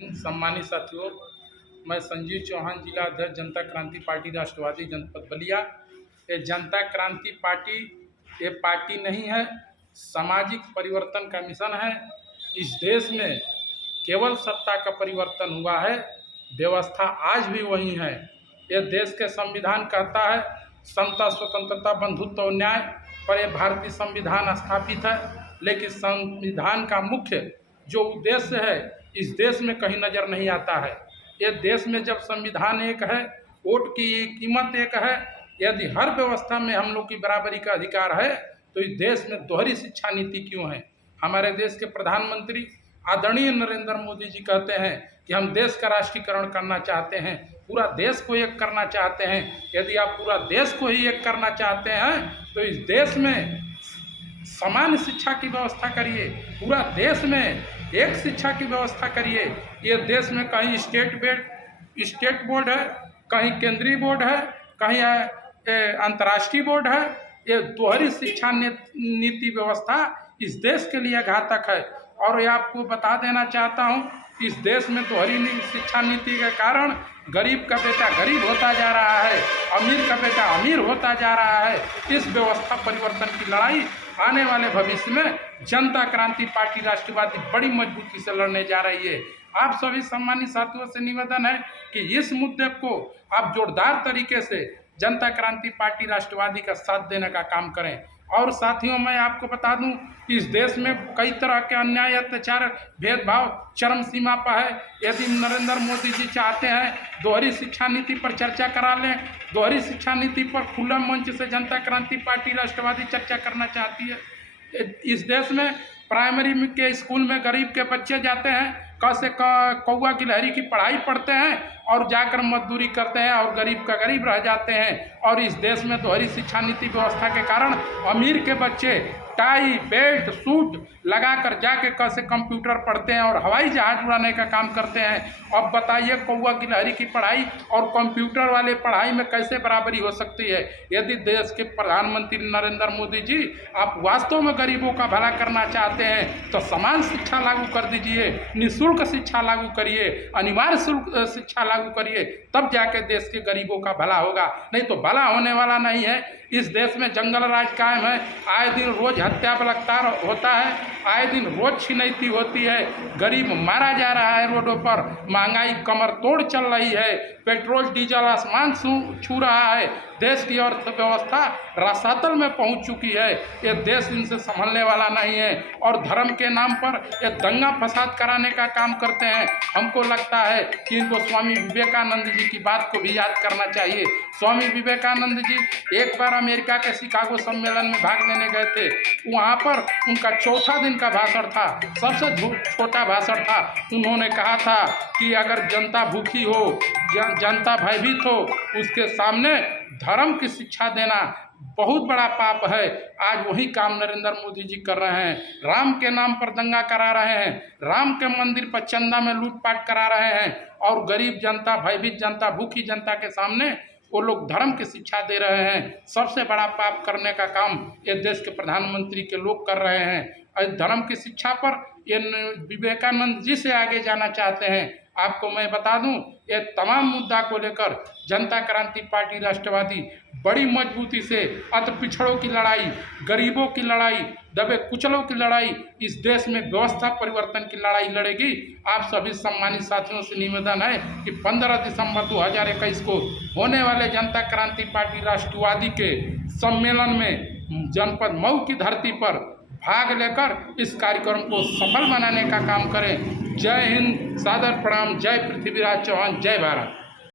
सम्मानित साथियों, मैं संजीव चौहान, जिला अध्यक्ष जनता क्रांति पार्टी राष्ट्रवादी जनपद बलिया। ये जनता क्रांति पार्टी ये पार्टी नहीं है, सामाजिक परिवर्तन का मिशन है। इस देश में केवल सत्ता का परिवर्तन हुआ है, व्यवस्था आज भी वही है। ये देश के संविधान कहता है समता, स्वतंत्रता, बंधुत्व और न्याय पर यह भारतीय संविधान स्थापित है, लेकिन संविधान का मुख्य जो उद्देश्य है इस देश में कहीं नज़र नहीं आता है। ये देश में जब संविधान एक है, वोट की कीमत एक है, यदि हर व्यवस्था में हम लोग की बराबरी का अधिकार है तो इस देश में दोहरी शिक्षा नीति क्यों है? हमारे देश के प्रधानमंत्री आदरणीय नरेंद्र मोदी जी कहते हैं कि हम देश का राष्ट्रीयकरण करना चाहते हैं, पूरा देश को एक करना चाहते हैं। यदि आप पूरा देश को ही एक करना चाहते हैं तो इस देश में समान शिक्षा की व्यवस्था करिए, पूरा देश में एक शिक्षा की व्यवस्था करिए। ये देश में कहीं स्टेट बोर्ड है, कहीं केंद्रीय बोर्ड है, कहीं अंतर्राष्ट्रीय बोर्ड है। ये दोहरी शिक्षा नीति व्यवस्था इस देश के लिए घातक है। और ये आपको बता देना चाहता हूँ, इस देश में दोहरी शिक्षा नीति के कारण गरीब का बेटा गरीब होता जा रहा है, अमीर का बेटा अमीर होता जा रहा है। इस व्यवस्था परिवर्तन की लड़ाई आने वाले भविष्य में जनता क्रांति पार्टी राष्ट्रवादी बड़ी मजबूती से लड़ने जा रही है। आप सभी सम्मानित साथियों से निवेदन है कि इस मुद्दे को आप जोरदार तरीके से जनता क्रांति पार्टी राष्ट्रवादी का साथ देने का काम करें। और साथियों, मैं आपको बता दूं, इस देश में कई तरह के अन्याय, अत्याचार, भेदभाव चरम सीमा पर है। यदि नरेंद्र मोदी जी चाहते हैं दोहरी शिक्षा नीति पर चर्चा करा लें, दोहरी शिक्षा नीति पर खुला मंच से जनता क्रांति पार्टी राष्ट्रवादी चर्चा करना चाहती है। इस देश में प्राइमरी के स्कूल में गरीब के बच्चे जाते हैं, क से कौआ की लहरी की पढ़ाई पढ़ते हैं और जाकर मजदूरी करते हैं और गरीब का गरीब रह जाते हैं। और इस देश में दोहरी शिक्षा नीति व्यवस्था के कारण अमीर के बच्चे टाई, बेल्ट, सूट लगाकर जाके क से कंप्यूटर पढ़ते हैं और हवाई जहाज उड़ाने का काम करते हैं। अब बताइए, कौआ की लहरी की पढ़ाई और कंप्यूटर वाले पढ़ाई में कैसे बराबरी हो सकती है? यदि देश के प्रधानमंत्री नरेंद्र मोदी जी आप वास्तव में गरीबों का भला करना चाहते हैं तो समान शिक्षा लागू कर दीजिए, निःशुल्क शिक्षा लागू करिए, अनिवार्य शिक्षा लागू करिए, तब जाके देश के गरीबों का भला होगा, नहीं तो भला होने वाला नहीं है। इस देश में जंगल राज कायम है, आए दिन रोज हत्या बलात्कार होता है, आए दिन रोज छिनैती होती है, गरीब मारा जा रहा है रोडों पर, महंगाई कमर तोड़ चल रही है, पेट्रोल डीजल आसमान छू रहा है, देश की अर्थव्यवस्था रसातल में पहुंच चुकी है। ये देश इनसे संभलने वाला नहीं है और धर्म के नाम पर ये दंगा फसाद कराने का काम करते हैं। हमको लगता है कि इनको स्वामी विवेकानंद जी की बात को भी याद करना चाहिए। स्वामी विवेकानंद जी एक बार अमेरिका के शिकागो सम्मेलन में भाग लेने गए थे। वहाँ पर उनका चौथा दिन का भाषण था, सबसे छोटा भाषण था। उन्होंने कहा था कि अगर जनता भूखी हो, जनता भयभीत हो, उसके सामने धर्म की शिक्षा देना बहुत बड़ा पाप है। आज वही काम नरेंद्र मोदी जी कर रहे हैं, राम के नाम पर दंगा करा रहे हैं, राम के मंदिर पर चंदा में लूटपाट करा रहे हैं और गरीब जनता, भयभीत जनता, भूखी जनता के सामने वो लोग धर्म की शिक्षा दे रहे हैं। सबसे बड़ा पाप करने का काम ये देश के प्रधानमंत्री के लोग कर रहे हैं। धर्म की शिक्षा पर ये विवेकानंद जी से आगे जाना चाहते हैं। आपको मैं बता दूं, ये तमाम मुद्दा को लेकर जनता क्रांति पार्टी राष्ट्रवादी बड़ी मजबूती से अति पिछड़ों की लड़ाई, गरीबों की लड़ाई, दबे कुचलों की लड़ाई, इस देश में व्यवस्था परिवर्तन की लड़ाई लड़ेगी। आप सभी सम्मानित साथियों से निवेदन है कि 15 दिसंबर 2021 को होने वाले जनता क्रांति पार्टी राष्ट्रवादी के सम्मेलन में जनपद मऊ की धरती पर भाग लेकर इस कार्यक्रम को सफल बनाने का काम करें। जय हिंद, सादर प्रणाम, जय पृथ्वीराज चौहान, जय भारत।